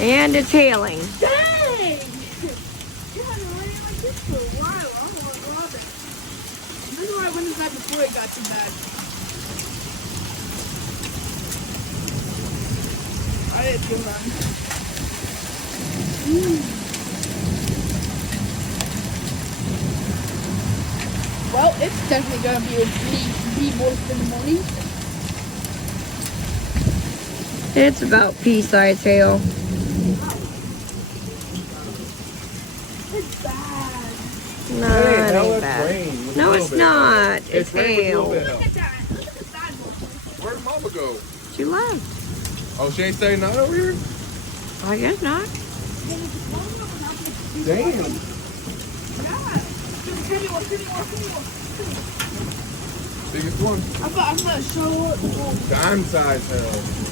And it's hailing. Dang! You had it raining like this for a while. I don't want to rob it. This is why I went inside before it got too bad. I didn't feel none. Well, it's definitely gonna be moist in the morning. It's about pea-sized hail. It's bad. Not Hey, now any it's bad. rain with a No, little it's bit. not. It's rain with a hail. little bit. Look at that. Look at the bad one. Where'd Mama go? She left. Oh, she ain't staying night over here? I guess not. Damn. Yeah. Give me one. Biggest one. I'm gonna show it. Dime size hell.